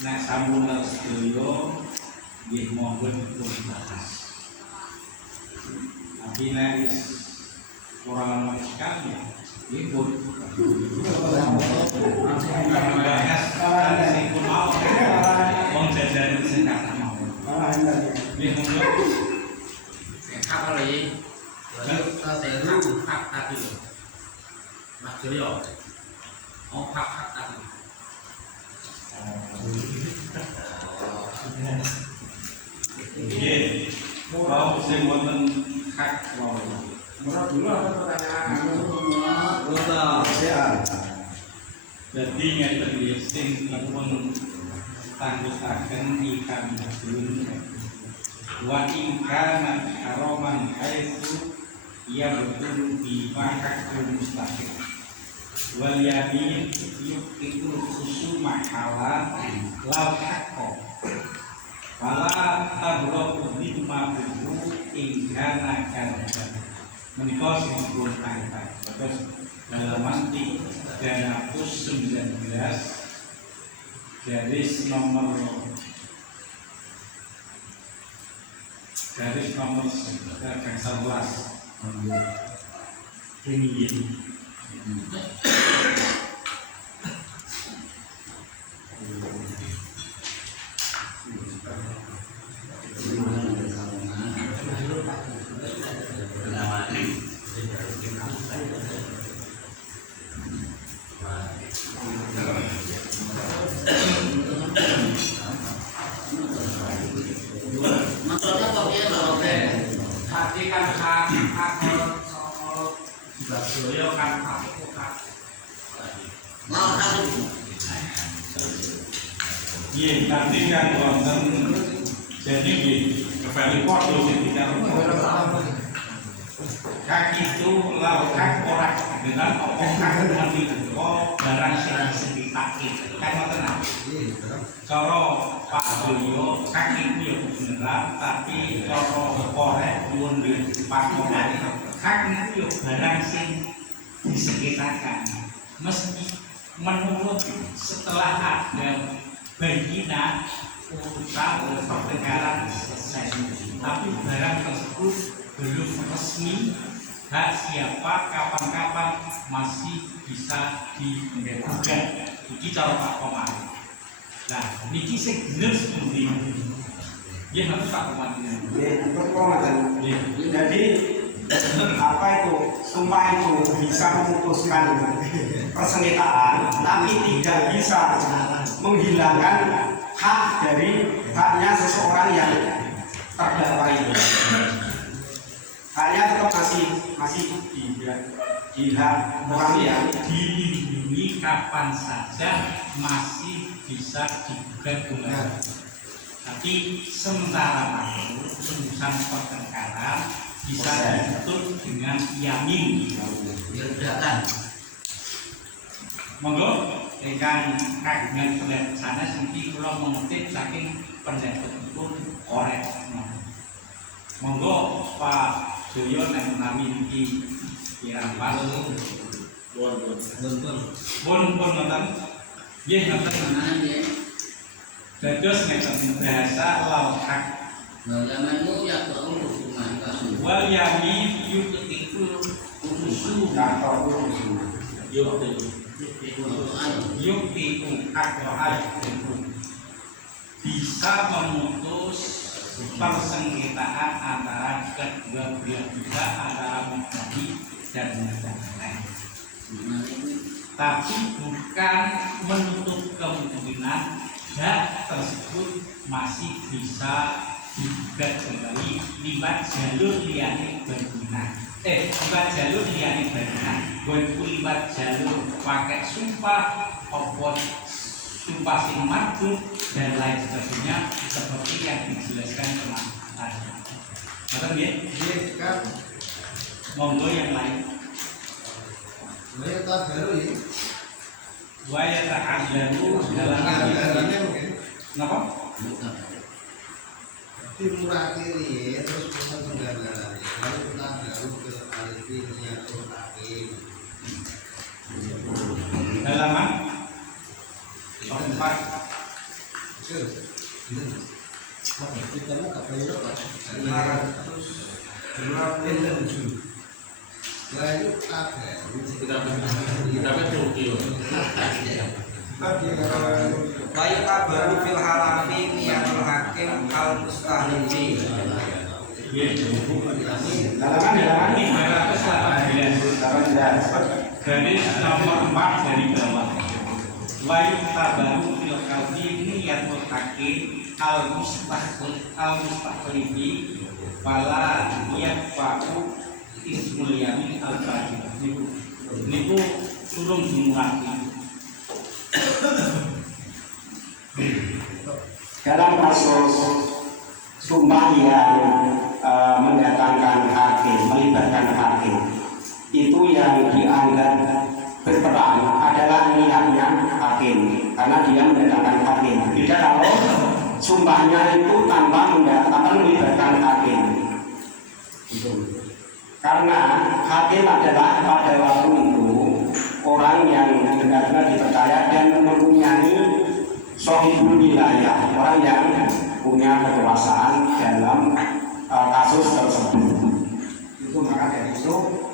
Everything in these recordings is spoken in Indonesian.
nek sampun sedaya nggih monggo dipun bahas. Tapi nek kurang sekali nggih pun bahas sing pun mau wong jajan sing kata mau. Nggih monggo. Apa lagi? Hak tadi, Mas Joyo. Oh hak tadi. Nggih, kalau sing wonten hak wau. Murah dulu ada pertanyaan. Jadi ngeten nggih sing dipun tanggusaken ikan majun. Wa in kana haraman haitsu ia betul di makatul mustaqim. Wal yamin yuqitul khusuma halal law haqqo. Wala tablu bima bihu in kana kadza. Menika sing dipun tangkap. Terus dalam arti dan hapus 19 garis nomor 11 ini Maksudnya kok ya kalau hati kan hak soal Mas Joyo kan hak. Mau hak itu. iya nanti kan wonten jadi di report lho sing kaki itu lakukan orang dengan hak meniko barang sing ditaki kan ngoten cara Pak Joyo kaki itu ya beneran tapi cara korek nyuwun pakonan kaki itu ya barang sing disekitakan meski menurut setelah ada bayina urusan pertengkaran selesai tapi barang tersebut belum resmi hak siapa kapan-kapan masih bisa digugat. Iki cara Pak Komar. Nah, niki sing bener sepundi. Ya harus Pak Komar. Jadi apa itu sumpah itu bisa memutuskan persengketaan, tapi tidak bisa menghilangkan hak dari haknya seseorang yang terdakwa itu. Haknya tetap masih di hak orang yang dilindungi kapan saja masih bisa digugat kembali. Tapi sementara waktu urusan pertengkaran bisa ditutup dengan yamin. Berdakan. Monggo ingkang kagungan pendapat sana sing kula mengutip saking pendapatipun korek. Monggo Pak Joyo nek nami iki kirang pas. Pun ngoten. Nggih ngoten. Dados ngeten bahasa lauhak. Bagaimana ya kau hukuman kamu? Wal yamin yuqtiqul usul atau usul. Yuqtiqul akal bisa memutus persengketaan antara kedua belah pihak antara mukmin dan mudahan. Tapi bukan menutup kemungkinan hak tersebut masih bisa digugat kembali liwat jalur liyane berguna. Liwat jalur liyane berguna. Liwat jalur pakai sumpah, sumpah sing mardut dan lain sebagainya seperti yang dijelaskan kemarin. Betul ya? kan Monggo yang lain. mereka baru ya. Waya ta'adzaru dalam Mungkin kenapa? di murah kiri terus pesan kendaraannya lalu kita baru ke alifi niatul hakim Halaman 4 Kita mau kapan apa? terus Lalu apa? kita Tokyo. Bayu kabaru fil harami niyatul hakim al mustahlifi. Halaman ini 289. Garis nomor 4 dari bawah. Wayu tabaru fil kalbi niyatul hakim al mustahlifi wala yakfa'u ismul yamin al fadil. Niku turun jumlahnya. Dalam kasus sumpah yang mendatangkan hakim, melibatkan hakim, itu yang dianggap berperan adalah niatnya hakim, karena dia mendatangkan hakim. Beda kalau sumpahnya itu tanpa melibatkan hakim. Karena hakim adalah pada waktu itu orang yang benar-benar dipercaya dan mempunyai sohibul wilayah, orang yang punya kekuasaan dalam kasus tersebut. Itu maka dari itu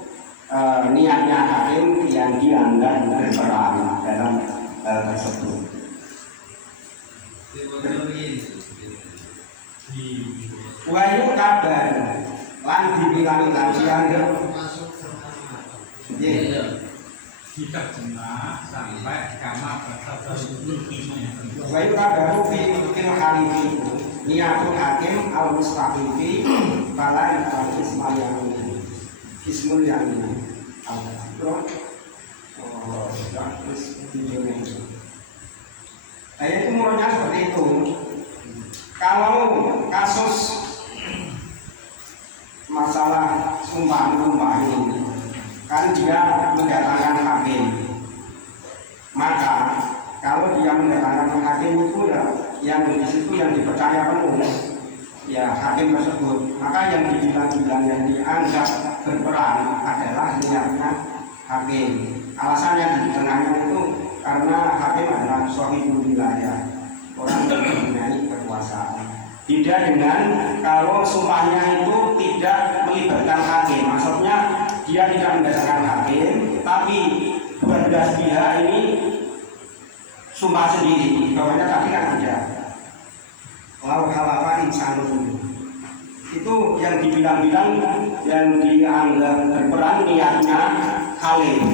niatnya hakim yang dianggap berperan dalam tersebut. Wayu kabar lan dibilangi lan dianggap Kita jemaah sampai kamar Wayu kabaru fi fil halifi niatul hakim al mustaqifi fala ismal yamin ismul yamin itu menurutnya seperti itu. Kalau kasus masalah sumpah ini kan dia mendatangkan hakim, maka kalau dia mendatangkan hakim itu ya yang di situ yang dipercaya penuh ya hakim tersebut, maka yang dibilang-bilang yang dianggap berperan adalah niatnya hakim. Alasannya di tengahnya itu karena hakim adalah sohibul wilayah, orang yang mempunyai kekuasaan. Beda dengan kalau sumpahnya itu tidak melibatkan hakim, maksudnya dia tidak mendatangkan hakim, tapi 12 pihak ini sumpah sendiri. Bawahnya tadi kan ada lau halafa insanun, itu yang dibilang-bilang yang dianggap berperan niatnya halim.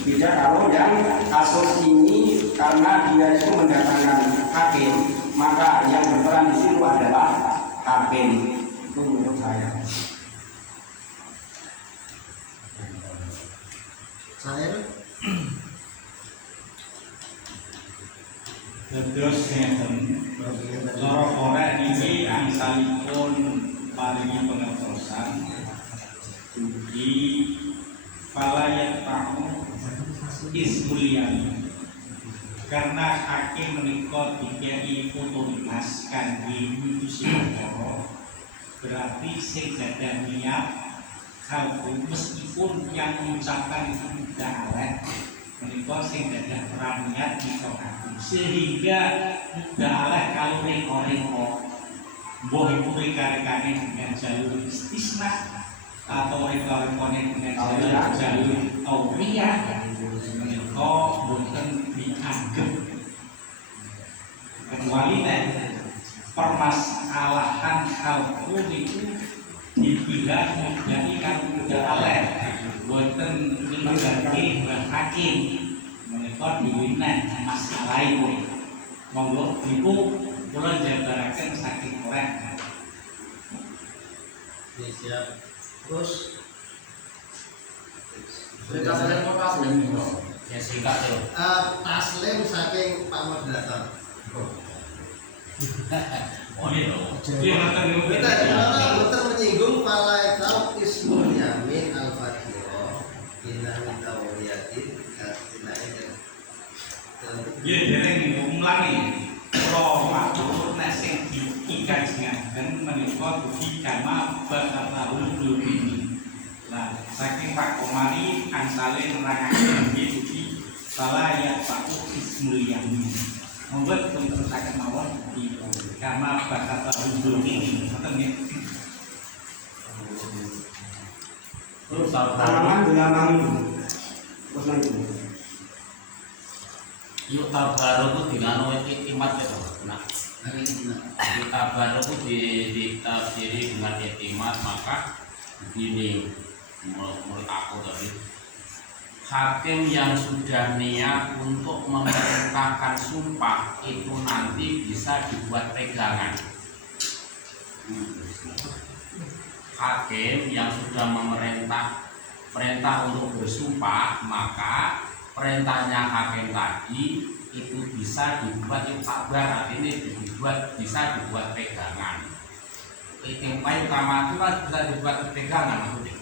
Beda kalau yang kasus ini karena dia itu mendatangkan hakim, maka yang berperan di situ adalah hakim. Itu menurut saya. Terus loro korek ini angsalipun paringi pengertosan dugi falayat tahu ismul yamin, karena hakim menika dikai otoritas kangge nyususi perkara, berarti sing gadah niat kalau meskipun yang mengucapkan itu tidak elek, menika sing gadah peran niat menika hakim, sehingga tidak elek kalau reko-reko mbah iku reka-rekane dengan jalur istisna atau reka-rekane dengan jalur auriyah, menika boten dianggap, kecuali permasalahan halku itu dibilang menjadi kamu tidak elek, boten mengganti hakim, menika diwinen masalah itu. Monggo niku kula jabaraken saking korek. Siap. Terus Kita sedang mau taslim nih, ya singkat ya. taslim saking Pak Moderator. Oh ini loh. Kita menyinggung pala etau ismul yamin al fadhiro inna min tawriyatin inna ini. Nggih dereng ngumlangi kula matur nek sing dikajengaken menika dugi kama bakal ini. Lah saking Pak Komari angsale nerangaken nggih dugi salah ya Pak ismul yamin. membuat teman-teman mawon di karena bakat unggul ini katanya Terus saudara tanaman gelombang terus nanti yuk tabar itu dengan itimat ya nah tabar itu ditafsiri dengan itimat maka begini menurut aku tadi hakim yang sudah niat untuk memerintahkan sumpah itu nanti bisa dibuat pegangan. Hakim yang sudah perintah untuk bersumpah maka perintahnya hakim tadi itu bisa dibuat takbar ini bisa dibuat pegangan. Yang paling utama itu kan bisa dibuat pegangan maksudnya.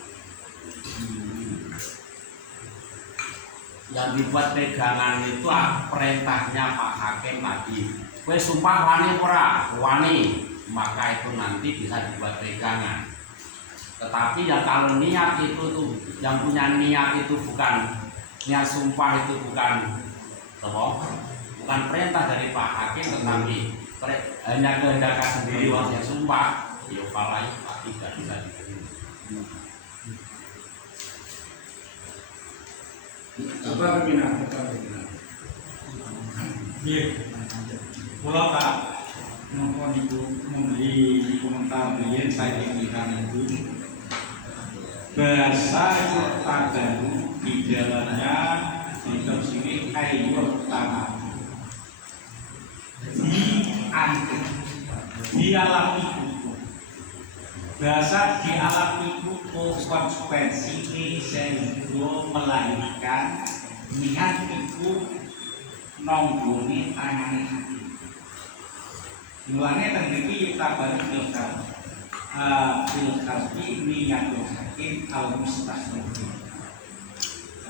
Yang dibuat pegangan itu perintahnya Pak Hakim tadi. Kowe sumpah wani ora? Wani. Maka itu nanti bisa dibuat pegangan. Tetapi yang kalau niat itu tuh, yang punya niat itu bukan niat sumpah itu bukan bukan perintah dari Pak Hakim tetapi hanya kehendak sendiri orang yang sumpah. Ya falai tidak bisa diterima. coba pimpinan. iya pulau tak nopo itu membeli di komentar beliau saya diberikan itu bahasa itu taganu di dalamnya ditafsiri ayat tanah di alam itu bahasa di alam itu konsekuensi sehingga melahirkan niat itu nonggoni tangan hati. Mulanya terjadi kita baru filsafat niat hakim al mustahil.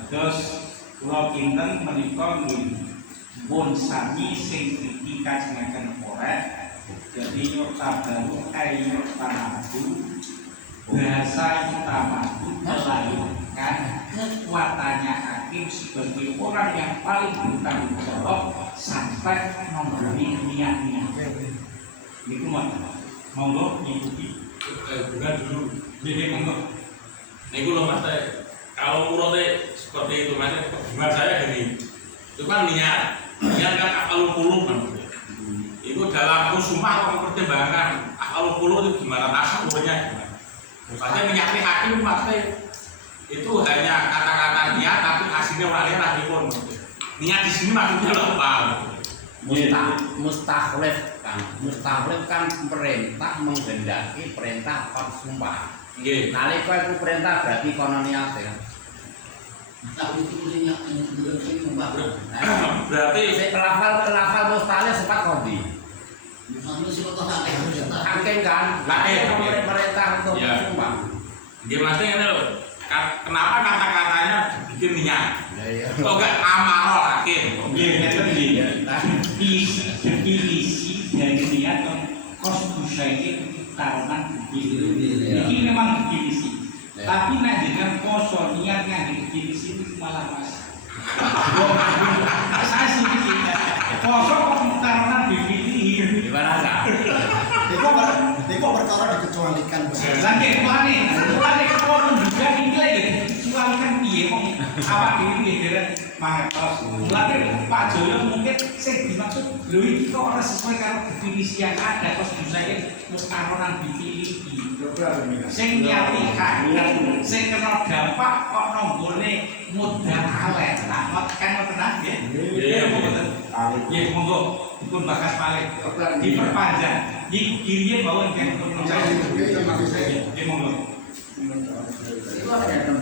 Terus kalau kinten menikah pun sami sing dikajengaken korek. Jadi nota baru ayat tanatu bahasa utama itu melahirkan kekuatannya hakim sebagai orang yang paling bertanggung jawab sampai memberi niat-niat. Itu monggo ikuti. Bukan dulu. Jadi monggo. Ini loh mas, kalau menurut seperti itu mas, buat saya gini, itu kan niat kan akal puluh kan. Itu dalam sumpah atau pertimbangan akal puluh itu gimana tasawurnya gimana? Pasti niatnya hakim pasti itu hanya kata-kata niat tapi hasilnya walirah pun. Niat di sini maksudnya apa? Mustahlif kan perintah menghendaki perintah sumpah. Nggih. Nalika iku perintah berarti kono niate kan. Tapi itu niat Berarti Sing kelafal mustahlif sempat kondi. misalnya si kota hakim Hakim kan, Hakim. perintah untuk Ya. sumpah. dia masih ini loh. Kenapa kata-katanya bikin niat? Ya. Kok gak amal hakim? Iya, itu definisi dari niat konstitusi taruhan begini. Ini memang definisi. Tapi nak dengan kosong niatnya definisi itu malah mas. Saya sih kosong kok taruhan definisi. Gimana sah? Kok perkara dikecualikan. Lagi mulane kalau juga ini lagi dikecualikan piye kok awak dhewe nggih mangertos. Mulane Pak Joyo mungkin sing dimaksud lho iki kok ora sesuai karo definisi yang ada kok saya mustaronan dipilih. Sing nyati hakim, sing kena dampak kok nomborne mudah awet. Nah, kan ngoten nggih. Iya, nggih monggo pun bakas balik diperpanjang. Kirinya bawah kan saya. Nggih monggo. itu ada yang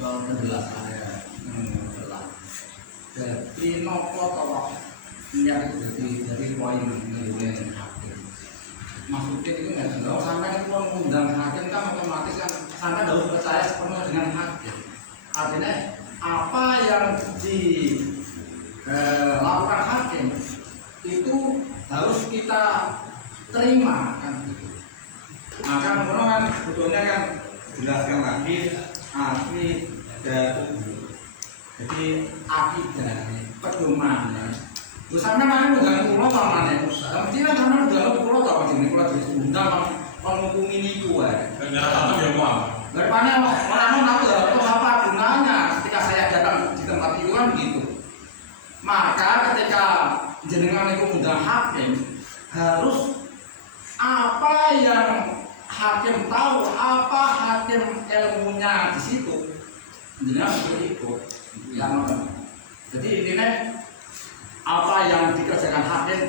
penjelasannya. Jadi nopo kalau niat itu jadi poin nilai hakim. Maksudnya itu nggak jelas. Sampai itu mengundang hakim kan otomatis kan sampai harus percaya sepenuhnya dengan hakim. Artinya apa yang dilakukan hakim itu harus kita terima kan gitu. Maka menurut kan sebetulnya kan jelaskan lagi arti dari jadi akidah pedomannya Terus sampe mana ngundang kula ta maneh. Lah mesti nek sampean ngundang kula ta jenenge kula diundang ngukumi niku wae. Nyara tatap ya mau. Daripada orang tahu ya, itu apa gunanya ketika saya datang di tempat itu kan begitu. Maka ketika jenengan itu undang hakim, harus apa yang hakim tahu, apa hakim ilmunya di situ, jenengan harus ikut. Jadi intinya apa yang dikerjakan hakim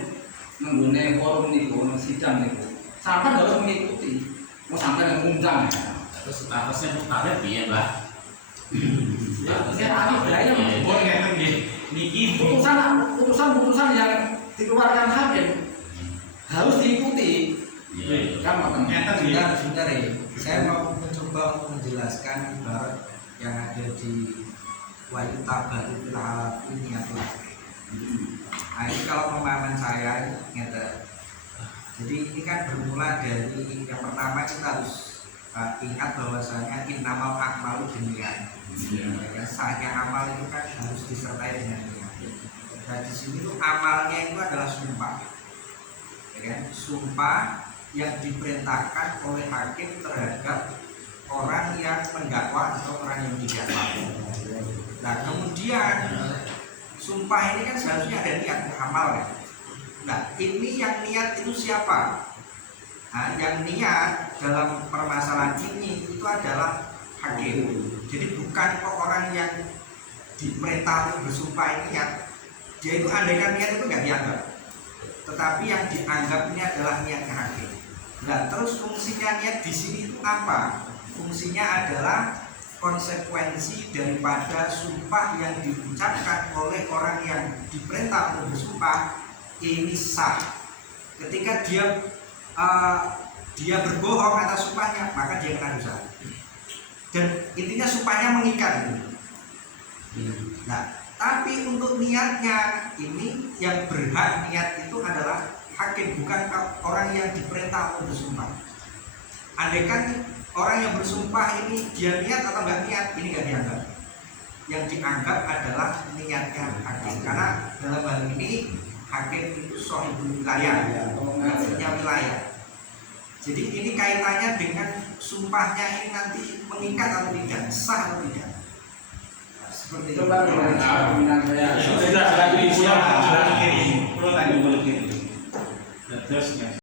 menggunakan forum niku, sidang niku, sampai harus mengikuti, mau sampai yang undang ya. Terus statusnya mutakhir piye, Mbak? Statusnya ahli daya Boleh ngeten nggih. Niki putusan yang dikeluarkan hakim harus diikuti. Iya. Kan makanya ngeten nggih. Sebentar ya, saya mau mencoba menjelaskan ibarat yang ada di wajib tabaru fil halafi niatul hakim. Nah ini kalau pemahaman saya ngeten. Jadi ini kan bermula dari yang pertama kita harus ingat bahwasanya innamal a'malu binniyat. Ya, sahnya amal itu kan harus disertai dengan niat. Nah di sini tuh amalnya itu adalah sumpah, ya kan? Sumpah yang diperintahkan oleh hakim terhadap orang yang mendakwa atau orang yang didakwa. Nah kemudian sumpah ini kan seharusnya ada niat amal kan. Nah ini yang niat itu siapa? Nah, yang niat dalam permasalahan ini itu adalah hakim. Jadi bukan orang yang diperintah untuk bersumpah ini niat. Dia itu andaikan niat itu nggak dianggap. Tetapi yang dianggap ini adalah niatnya hakim. Nah, terus fungsinya niat di sini itu apa? Fungsinya adalah konsekuensi daripada sumpah yang diucapkan oleh orang yang diperintah untuk bersumpah ini sah. Ketika dia berbohong atas sumpahnya, maka dia kena dosa. Dan intinya sumpahnya mengikat. Nah, tapi untuk niatnya ini yang berhak niat itu adalah hakim, bukan orang yang diperintah untuk bersumpah. Andaikan orang yang bersumpah ini dia niat atau enggak niat, ini enggak dianggap. Yang dianggap adalah niatnya hakim, karena dalam hal ini hakim itu shahibul wilayah, punya wilayah. Jadi ini kaitannya dengan sumpahnya ini nanti mengikat atau tidak, sah atau tidak. Nah, seperti itu. Coba pembinaan saya. Sudah, sudah, sudah, sudah, sudah, sudah, sudah, sudah, sudah, sudah, sudah, sudah,